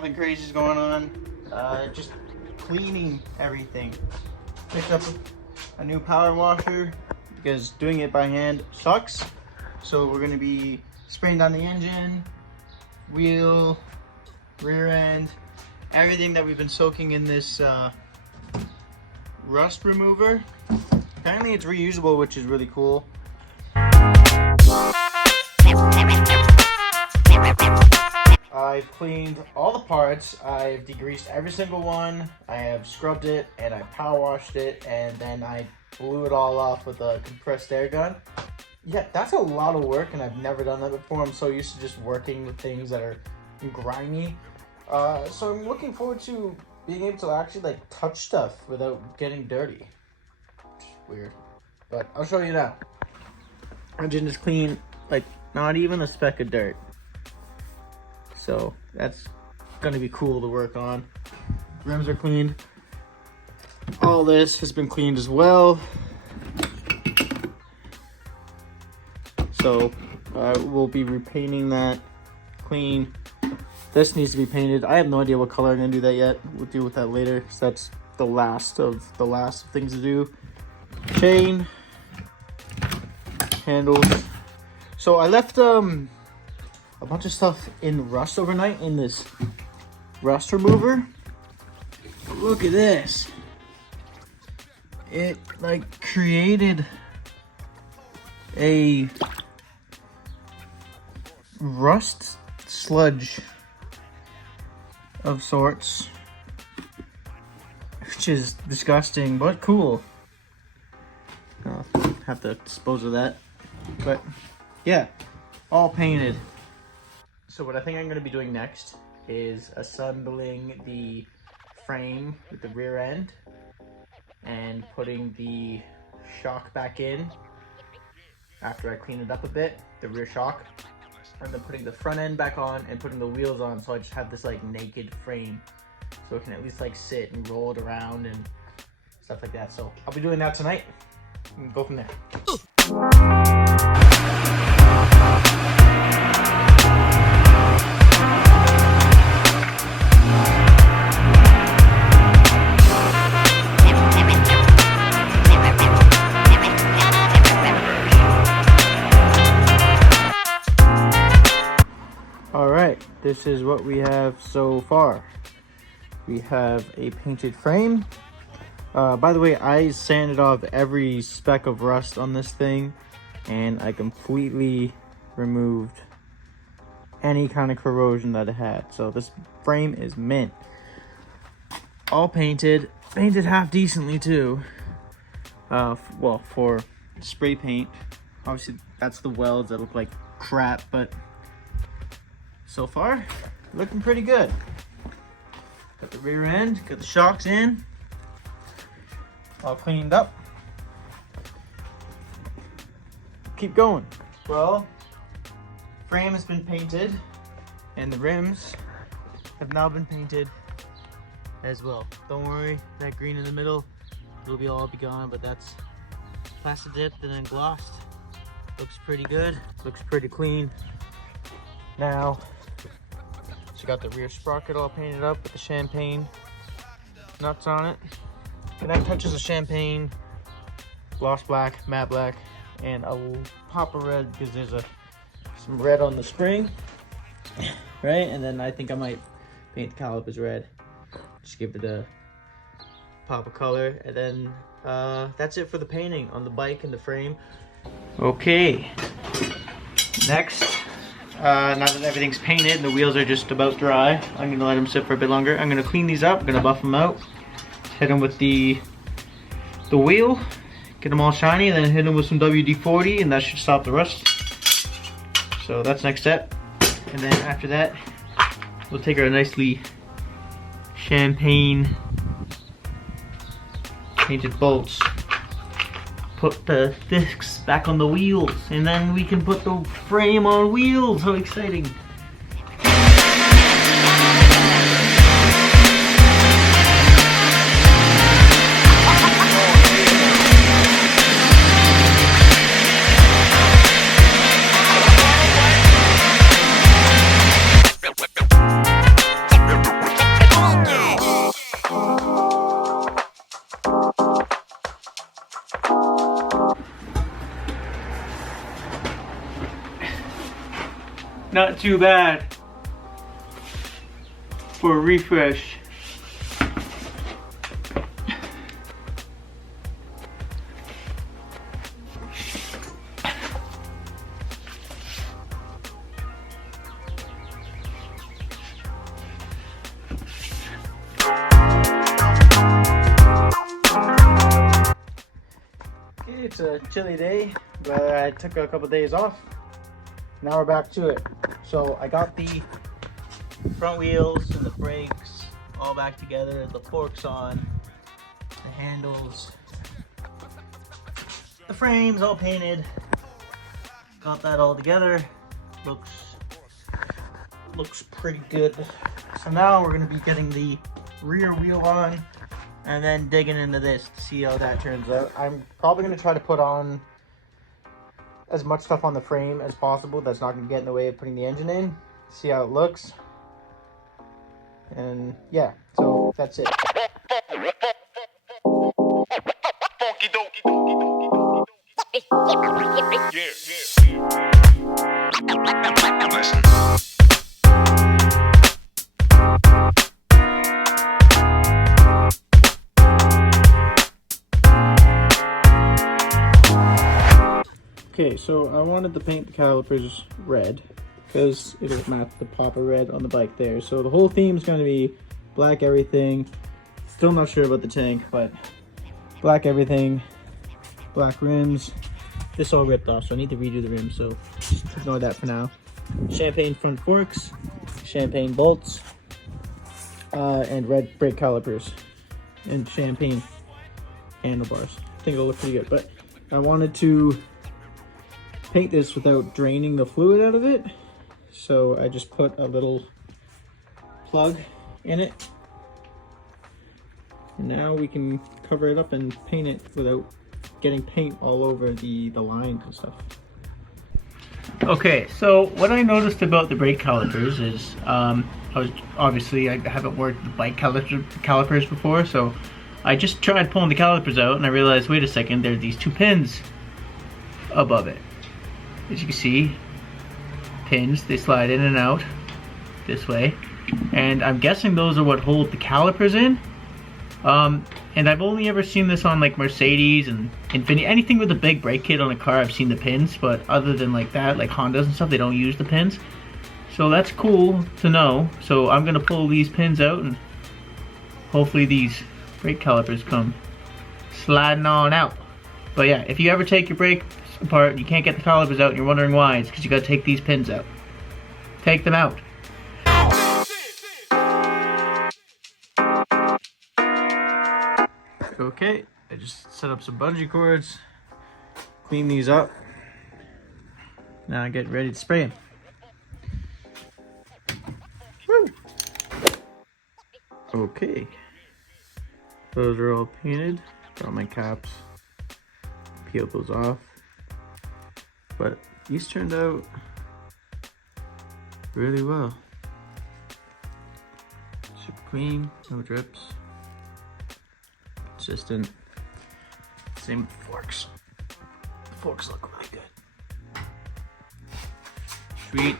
nothing crazy is going on. Just cleaning everything. Picked up a new power washer because doing it by hand sucks. So we're gonna be spraying down the engine, wheel, rear end, everything that we've been soaking in this rust remover. Apparently it's reusable, which is really cool. I've cleaned all the parts, I've degreased every single one, I have scrubbed it, and I power washed it, and then I blew it all off with a compressed air gun. Yeah, that's a lot of work, and I've never done that before. I'm so used to just working with things that are grimy. So I'm looking forward to being able to actually like touch stuff without getting dirty. Which is weird, but I'll show you now. Engine is clean, like not even a speck of dirt. So that's gonna be cool to work on. Rims are cleaned. All this has been cleaned as well. So we'll be repainting that clean. This needs to be painted. I have no idea what color I'm gonna do that yet. We'll deal with that later. So that's the last of things to do. Chain, handles. So I left a bunch of stuff in rust overnight in this rust remover. Look at this. It like created a rust sludge of sorts, which is disgusting but cool. I'll have to dispose of that, but yeah, all painted. So what I think I'm going to be doing next is assembling the frame with the rear end and putting the shock back in after I clean it up a bit, the rear shock, and then putting the front end back on and putting the wheels on, so I just have this like naked frame so it can at least like sit and roll it around and stuff like that. So I'll be doing that tonight and go from there. This is what we have so far. We have a painted frame. By the way, I sanded off every speck of rust on this thing and I completely removed any kind of corrosion that it had. So this frame is mint. All painted half decently too. Well, for spray paint, obviously that's the welds that look like crap, but so far, looking pretty good. Got the rear end, got the shocks in, all cleaned up. Keep going. Well, frame has been painted and the rims have now been painted as well. Don't worry, that green in the middle will all be gone, but that's plastic dipped and then glossed. Looks pretty good, looks pretty clean. Now, so got the rear sprocket all painted up with the champagne nuts on it. And that touches of champagne, gloss black, matte black, and a pop of red because there's some red on the spring, right? And then I think I might paint the calipers red. Just give it a pop of color, and then that's it for the painting on the bike and the frame. Okay, next. Now that everything's painted and the wheels are just about dry, I'm gonna let them sit for a bit longer. I'm gonna clean these up, I'm gonna buff them out, hit them with the wheel, get them all shiny, and then hit them with some WD-40, and that should stop the rust. So that's next step. And then after that, we'll take our nicely champagne painted bolts, put the discs back on the wheels, and then we can put the frame on wheels. How exciting. Not too bad for a refresh. It's a chilly day, but I took a couple days off. Now we're back to it. So I got the front wheels and the brakes all back together, the forks on, the handles, the frames all painted. Got that all together. Looks pretty good. So now we're gonna be getting the rear wheel on and then digging into this to see how that turns out. I'm probably going to try to put on as much stuff on the frame as possible that's not going to get in the way of putting the engine in. See how it looks. And yeah, so that's it. Okay, so I wanted to paint the calipers red because it'll match the pop of red on the bike there. So the whole theme is going to be black everything. Still not sure about the tank, but black everything, black rims. This all ripped off, so I need to redo the rims, so just ignore that for now. Champagne front forks, champagne bolts, and red brake calipers, and champagne handlebars. I think it'll look pretty good, but I wanted to paint this without draining the fluid out of it, so I just put a little plug in it, and now we can cover it up and paint it without getting paint all over the lines and stuff. Okay, so what I noticed about the brake calipers is I haven't worked the bike calipers before, so I just tried pulling the calipers out and I realized, wait a second, there's these two pins above it. As you can see, pins, they slide in and out this way, and I'm guessing those are what hold the calipers in. And I've only ever seen this on like Mercedes and Infiniti, anything with a big brake kit on a car. I've seen the pins, but other than like that, like Hondas and stuff, they don't use the pins. So that's cool to know. So I'm gonna pull these pins out and hopefully these brake calipers come sliding on out. But yeah, if you ever take your brake apart, you can't get the calipers out and you're wondering why, it's because you gotta take these pins out. Take them out. Okay, I just set up some bungee cords, clean these up. Now I get ready to spray them. Woo. Okay, those are all painted. Got my caps, peeled those off. But these turned out really well. Super clean, no drips. Consistent. Same with the forks. The forks look really good. Sweet.